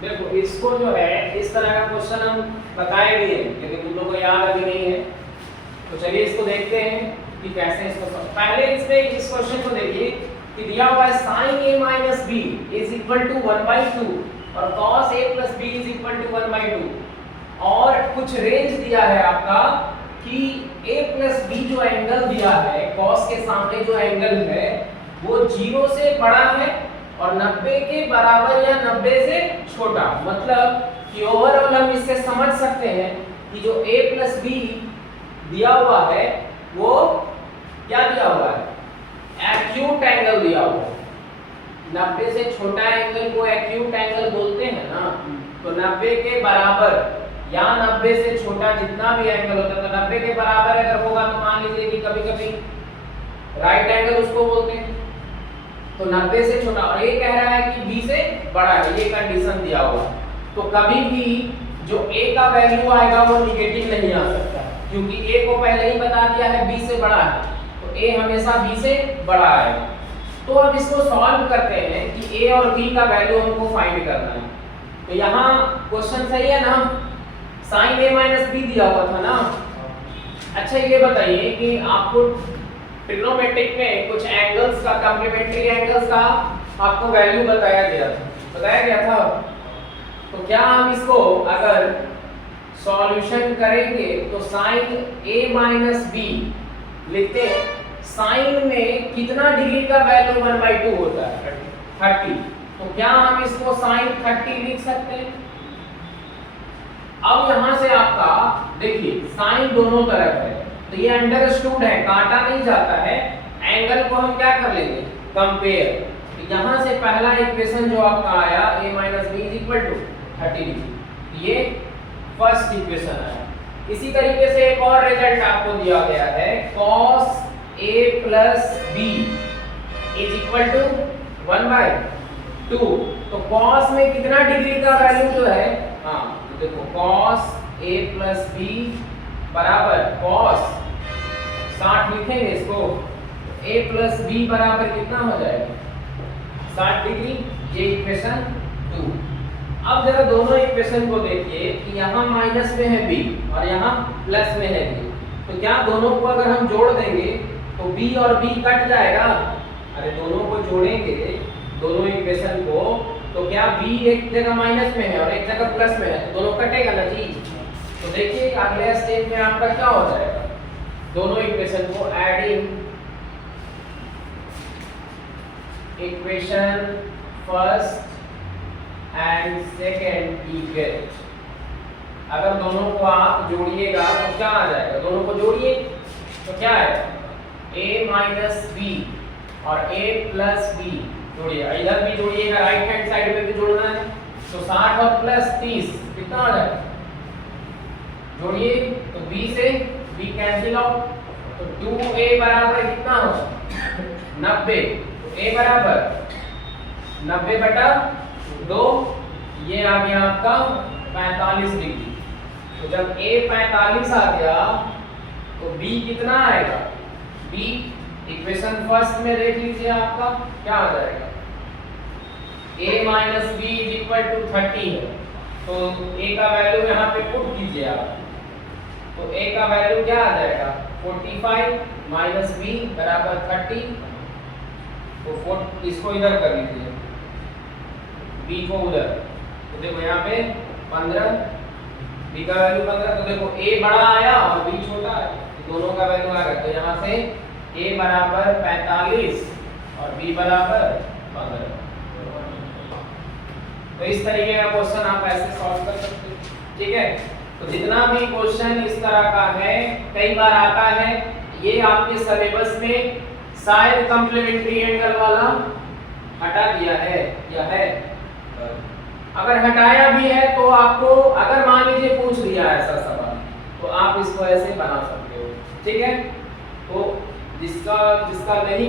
देखो इसको जो है इस तरह का क्वेश्चन हम बताए भी हैं क्योंकि तुम लोगों को याद अभी नहीं है। तो चलिए इसको देखते हैं कि कैसे इसको पहले इसमें इस क्वेश्चन को देखिए कि दिया हुआ है sin a minus b is equal to 1/2 और cos a plus b is equal to 1/2 और कुछ रेंज दिया है आपका कि a plus b जो एंगल दिया है cos के सामने जो एंगल है वो 0 से बड़ा है और 90 के बराबर या 90 से छोटा। मतलब कि ओवरऑल हम इससे समझ सकते हैं कि जो a plus b दिया हुआ है वो क्या दिया हुआ है, एक्यूट एंगल दिया हुआ है। 90 से छोटा एंगल को एक्यूट एंगल बोलते हैं ना। तो 90 के बराबर या 90 से छोटा जितना भी एंगल होता है तो 90 के बराबर अगर होगा तो मान लीजिए कि कभी-कभी राइट एंगल उसको बोलते हैं। तो 90 से छोटा और ये कह रहा है कि b से बड़ा है, ये कंडीशन दिया हुआ है। तो कभी भी जो a का वैल्यू आएगा वो नेगेटिव नहीं आ सकता क्योंकि a को पहले ही बता दिया है b से बड़ा है, तो a हमेशा b से बड़ा आएगा। तो अब इसको सॉल्व करते हैं कि a और b का वैल्यू हमको फाइंड करना है। तो यहाँ क्वेश्चन सही है ना, sin a minus b दिया हुआ था ना। अच्छा ये बताइए कि आपको ट्रिग्नोमेट्रिक में कुछ एंगल्स का कॉम्प्लीमेंट्री एंगल्स का आपको वैल्यू बताया गया था। तो क्या हम इसको अगर सॉल्यूशन करेंगे तो sin a minus b लिखते हैं। sin में कितना डिग्री का वैल्यू 1/2 होता है, 30। तो क्या हम इसको sin 30 लिख सकते हैं। अब यहां से आपका देखिए sin दोनों तरफ है तो ये अंडरस्टूड है, काटा नहीं जाता है। एंगल को हम क्या कर लेंगे, कंपेयर। तो यहां से पहला इक्वेशन जो आपका आया a minus b is equal to 30 degree, ये फर्स्ट इक्वेशन है। इसी तरीके से एक और रिजल्ट आपको दिया गया है cos a plus b is equal to 1/2। तो cos में कितना डिग्री का वैल्यू जो है, हाँ देखो cos a plus b बराबर cos 60 लिखेंगे इसको, a plus b बराबर कितना हो जाएगा 60 डिग्री। ये इक्वेशन 2। अब जरा दोनों इक्वेशन को देखिए कि यहाँ माइनस में है b और यहाँ प्लस में है b। तो क्या दोनों को अगर हम जोड़ देंगे तो b और b कट जाएगा। अरे दोनों को जोड़ेंगे दोनों इक्वेशन को तो क्या b एक जगह माइनस में है और एक जगह प्लस में है तो दोनों कटेगा ना जी। तो देखिए अगले स्टेप में आपका क्या हो जाएगा, दोनों इक्वेशन को adding equation first and second equate. अगर दोनों को आप जोड़िएगा तो क्या आ जाएगा, दोनों को जोड़िए तो क्या है a minus b और a plus b जोड़िएगा, इधर भी जोड़िएगा, राइट हैंड साइड में भी जोड़ना है। तो 60 और प्लस 30 कितना आ जाएगा, जोड़िए तो b से b कैंसिल आउट। तो 2a बराबर कितना होगा 90। तो a बराबर 90/2, ये आ गया आपका 45 डिग्री। तो जब a 45 आ गया तो b कितना आएगा, b इक्वेशन फर्स्ट में देख लीजिए आपका क्या आ जाएगा, a minus b is equal to 30 है। तो a का वैल्यू यहाँ पे पुट कीजिए आप, तो a का वैल्यू क्या आ जाएगा 45 माइनस b बराबर 30। तो इसको इधर कर लीजिए, b को उधर, तो देखो यहाँ पे 15, b का वैल्यू 15। तो देखो a बड़ा आया और b छोटा है, दोनों का वैल्यू आ गया। तो यहाँ से a बराबर 45 और b बराबर 15। तो इस तरीके का क्वेश्चन आप ऐसे सॉल्व कर सकते हैं, ठीक है। तो जितना भी क्वेश्चन इस तरह का है कई बार आता है, ये आपके सिलेबस में शायद कॉम्प्लीमेंट्री एंगल वाला हटा दिया है या है। अगर हटाया भी है तो आपको अगर मान लीजिए पूछ लिया ऐसा सवाल तो आप इसको ऐसे बना सकते हो, ठीक है। तो जिसका नहीं